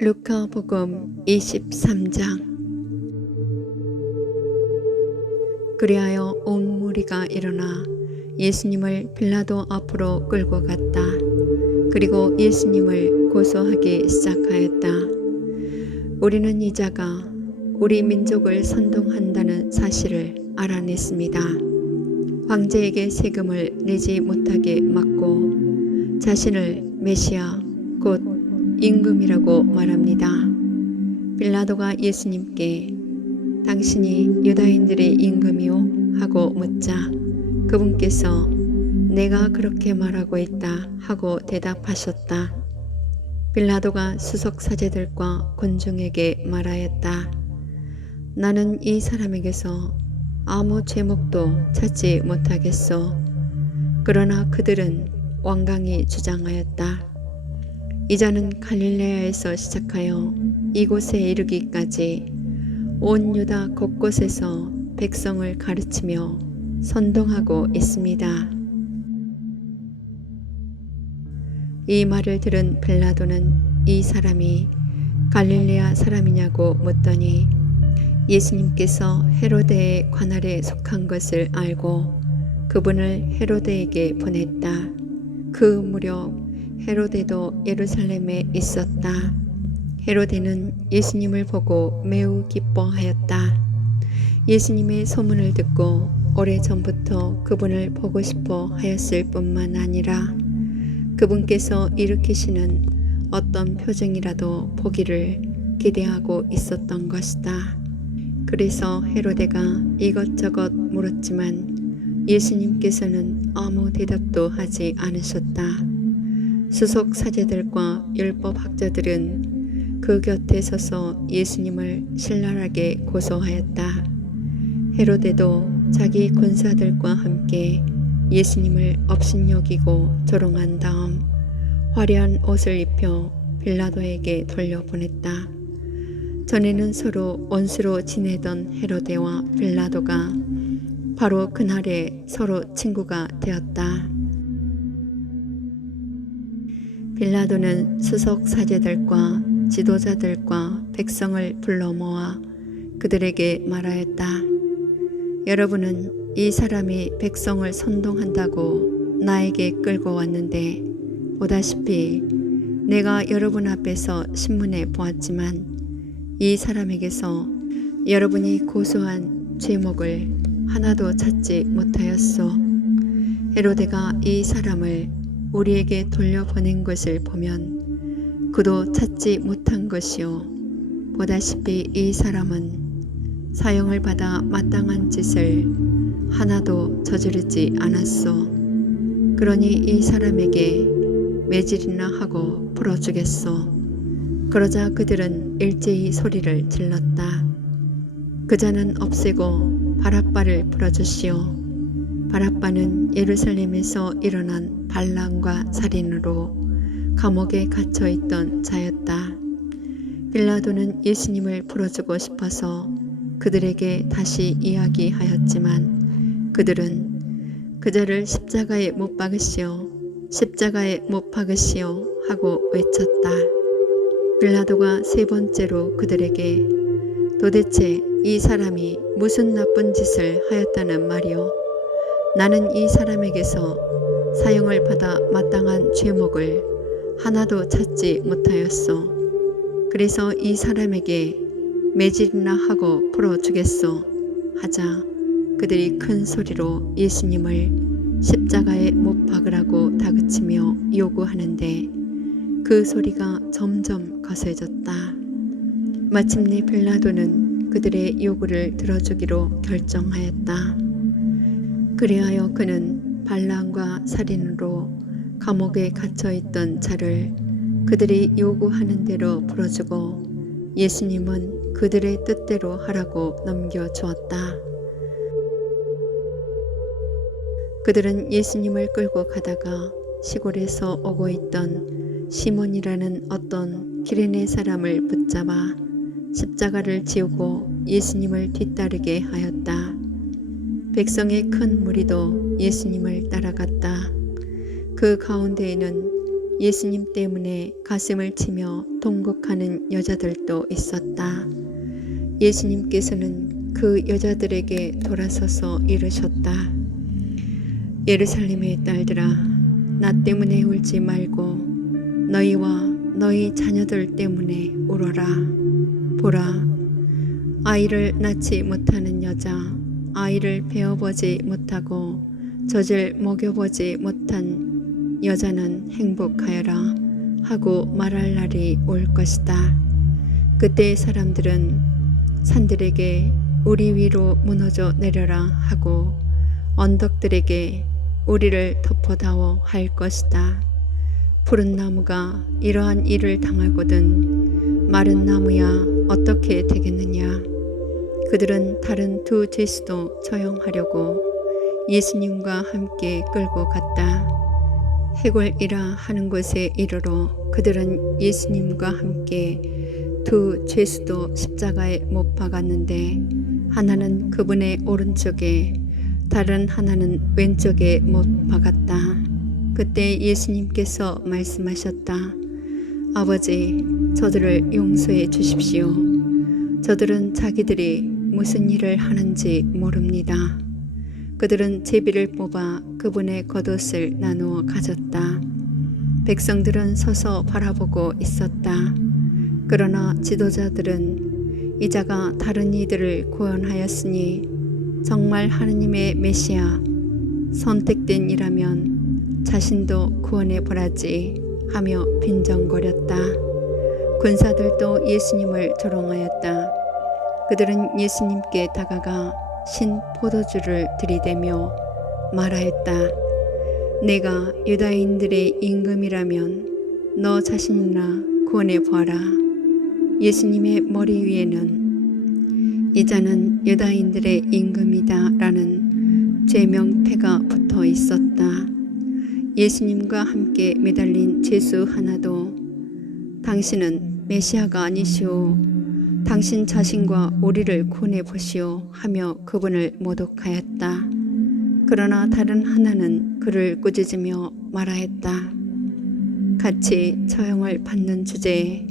루카복음 23장. 그리하여 온 무리가 일어나 예수님을 빌라도 앞으로 끌고 갔다. 그리고 예수님을 고소하기 시작하였다. 우리는 이 자가 우리 민족을 선동한다는 사실을 알아냈습니다. 황제에게 세금을 내지 못하게 막고 자신을 메시아 곧 임금이라고 말합니다. 빌라도가 예수님께 당신이 유다인들의 임금이요? 하고 묻자 그분께서 내가 그렇게 말하고 있다 하고 대답하셨다. 빌라도가 수석 사제들과 군중에게 말하였다. 나는 이 사람에게서 아무 죄목도 찾지 못하겠소. 그러나 그들은 완강히 주장하였다. 이 자는 갈릴레아에서 시작하여 이곳에 이르기까지 온 유다 곳곳에서 백성을 가르치며 선동하고 있습니다. 이 말을 들은 빌라도는 이 사람이 갈릴레아 사람이냐고 묻더니 예수님께서 헤로데의 관할에 속한 것을 알고 그분을 헤로데에게 보냈다. 그 무렵 헤로데도 예루살렘에 있었다. 헤로데는 예수님을 보고 매우 기뻐하였다. 예수님의 소문을 듣고 오래전부터 그분을 보고 싶어 하였을 뿐만 아니라 그분께서 일으키시는 어떤 표정이라도 보기를 기대하고 있었던 것이다. 그래서 헤로데가 이것저것 물었지만 예수님께서는 아무 대답도 하지 않으셨다. 수석 사제들과 율법학자들은 그 곁에 서서 예수님을 신랄하게 고소하였다. 헤로데도 자기 군사들과 함께 예수님을 업신여기고 조롱한 다음 화려한 옷을 입혀 빌라도에게 돌려보냈다. 전에는 서로 원수로 지내던 헤로데와 빌라도가 바로 그날에 서로 친구가 되었다. 빌라도는 수석 사제들과 지도자들과 백성을 불러 모아 그들에게 말하였다. 여러분은 이 사람이 백성을 선동한다고 나에게 끌고 왔는데 보다시피 내가 여러분 앞에서 신문에 보았지만 이 사람에게서 여러분이 고소한 죄목을 하나도 찾지 못하였소. 헤로데가 이 사람을 우리에게 돌려보낸 것을 보면 그도 찾지 못한 것이요. 보다시피 이 사람은 사형을 받아 마땅한 짓을 하나도 저지르지 않았소. 그러니 이 사람에게 매질이나 하고 풀어주겠소. 그러자 그들은 일제히 소리를 질렀다. 그자는 없애고 바랍바를 풀어주시오. 바랍바는 예루살렘에서 일어난 반란과 살인으로 감옥에 갇혀있던 자였다. 빌라도는 예수님을 풀어주고 싶어서 그들에게 다시 이야기하였지만 그들은 그자를 십자가에 못 박으시오. 십자가에 못 박으시오 하고 외쳤다. 빌라도가 세 번째로 그들에게 도대체 이 사람이 무슨 나쁜 짓을 하였다는 말이오? 나는 이 사람에게서 사형을 받아 마땅한 죄목을 하나도 찾지 못하였소. 그래서 이 사람에게 매질이나 하고 풀어주겠소 하자 그들이 큰 소리로 예수님을 십자가에 못 박으라고 다그치며 요구하는데 그 소리가 점점 거세졌다. 마침내 빌라도는 그들의 요구를 들어주기로 결정하였다. 그리하여 그는 반란과 살인으로 감옥에 갇혀있던 자를 그들이 요구하는 대로 풀어주고 예수님은 그들의 뜻대로 하라고 넘겨주었다. 그들은 예수님을 끌고 가다가 시골에서 오고 있던 시몬이라는 어떤 기레네 사람을 붙잡아 십자가를 지우고 예수님을 뒤따르게 하였다. 백성의 큰 무리도 예수님을 따라갔다. 그 가운데에는 예수님 때문에 가슴을 치며 통곡하는 여자들도 있었다. 예수님께서는 그 여자들에게 돌아서서 이르셨다. 예루살렘의 딸들아, 나 때문에 울지 말고 너희와 너희 자녀들 때문에 울어라. 보라, 아이를 낳지 못하는 여자, 아이를 베어보지 못하고 젖을 먹여보지 못한 여자는 행복하여라 하고 말할 날이 올 것이다. 그때 사람들은 산들에게 우리 위로 무너져 내려라 하고 언덕들에게 우리를 덮어다오 할 것이다. 푸른 나무가 이러한 일을 당하거든 마른 나무야 어떻게 되겠느냐. 그들은 다른 두 죄수도 처형하려고 예수님과 함께 끌고 갔다. 해골이라 하는 곳에 이르러 그들은 예수님과 함께 두 죄수도 십자가에 못 박았는데 하나는 그분의 오른쪽에 다른 하나는 왼쪽에 못 박았다. 그때 예수님께서 말씀하셨다. 아버지, 저들을 용서해 주십시오. 저들은 자기들이 무슨 일을 하는지 모릅니다. 그들은 제비를 뽑아 그분의 겉옷을 나누어 가졌다. 백성들은 서서 바라보고 있었다. 그러나 지도자들은 이 자가 다른 이들을 구원하였으니 정말 하느님의 메시아 선택된 이라면 자신도 구원해 보라지 하며 빈정거렸다. 군사들도 예수님을 조롱하였다. 그들은 예수님께 다가가 신 포도주를 들이대며 말하였다. 내가 유다인들의 임금이라면 너 자신이나 구원해 보아라. 예수님의 머리 위에는 이 자는 유다인들의 임금이다 라는 죄명패가 붙어 있었다. 예수님과 함께 매달린 죄수 하나도 당신은 메시아가 아니시오. 당신 자신과 우리를 구원해 보시오 하며 그분을 모독하였다. 그러나 다른 하나는 그를 꾸짖으며 말하였다. 같이 처형을 받는 주제에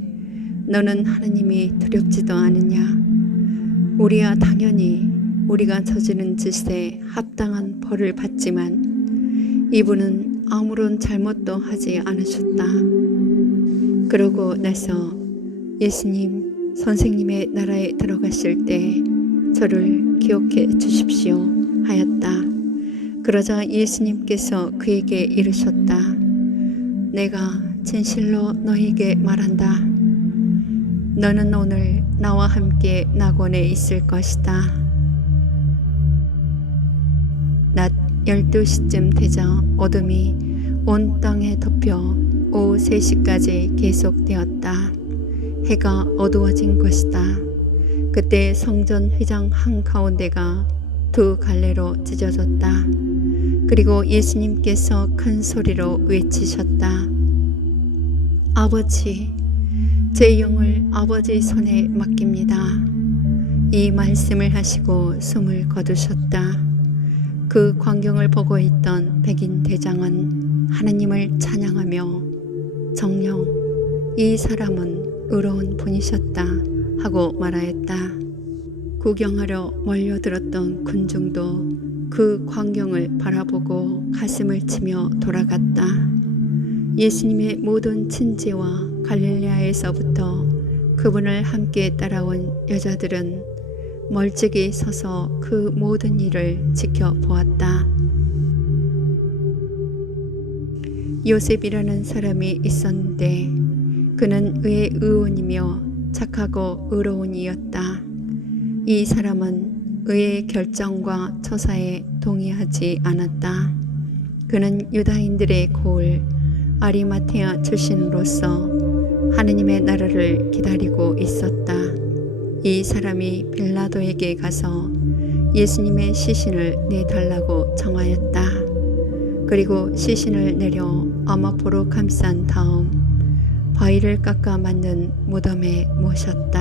너는 하느님이 두렵지도 않으냐. 우리야 당연히 우리가 저지른 짓에 합당한 벌을 받지만 이분은 아무런 잘못도 하지 않으셨다. 그러고 나서 예수님, 선생님의 나라에 들어가실 때 저를 기억해 주십시오 하였다. 그러자 예수님께서 그에게 이르셨다. 내가 진실로 너에게 말한다. 너는 오늘 나와 함께 낙원에 있을 것이다. 낮 12시쯤 되자 어둠이 온 땅에 덮여 오후 3시까지 계속되었다. 해가 어두워진 것이다. 그때 성전 회장 한가운데가 두 갈래로 찢어졌다. 그리고 예수님께서 큰 소리로 외치셨다. 아버지, 제 영을 아버지 손에 맡깁니다. 이 말씀을 하시고 숨을 거두셨다. 그 광경을 보고 있던 백인 대장은 하나님을 찬양하며 정녕 이 사람은 의로운 분이셨다 하고 말하였다. 구경하러 몰려들었던 군중도 그 광경을 바라보고 가슴을 치며 돌아갔다. 예수님의 모든 친지와 갈릴레아에서부터 그분을 함께 따라온 여자들은 멀찍이 서서 그 모든 일을 지켜보았다. 요셉이라는 사람이 있었는데 그는 의의 의원이며 착하고 의로운 이였다. 이 사람은 의의 결정과 처사에 동의하지 않았다. 그는 유다인들의 고을 아리마테아 출신으로서 하느님의 나라를 기다리고 있었다. 이 사람이 빌라도에게 가서 예수님의 시신을 내달라고 청하였다. 그리고 시신을 내려 아마포로 감싼 다음 바위를 깎아 만든 무덤에 모셨다.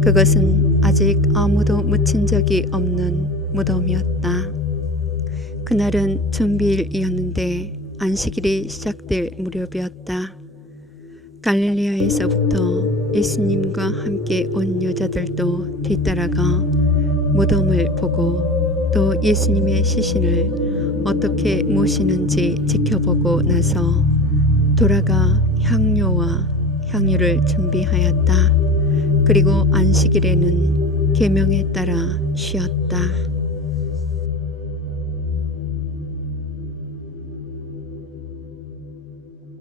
그것은 아직 아무도 묻힌 적이 없는 무덤이었다. 그날은 준비일이었는데 안식일이 시작될 무렵이었다. 갈릴리아에서부터 예수님과 함께 온 여자들도 뒤따라가 무덤을 보고 또 예수님의 시신을 어떻게 모시는지 지켜보고 나서 돌아가 향료와 향유를 준비하였다. 그리고 안식일에는 계명에 따라 쉬었다.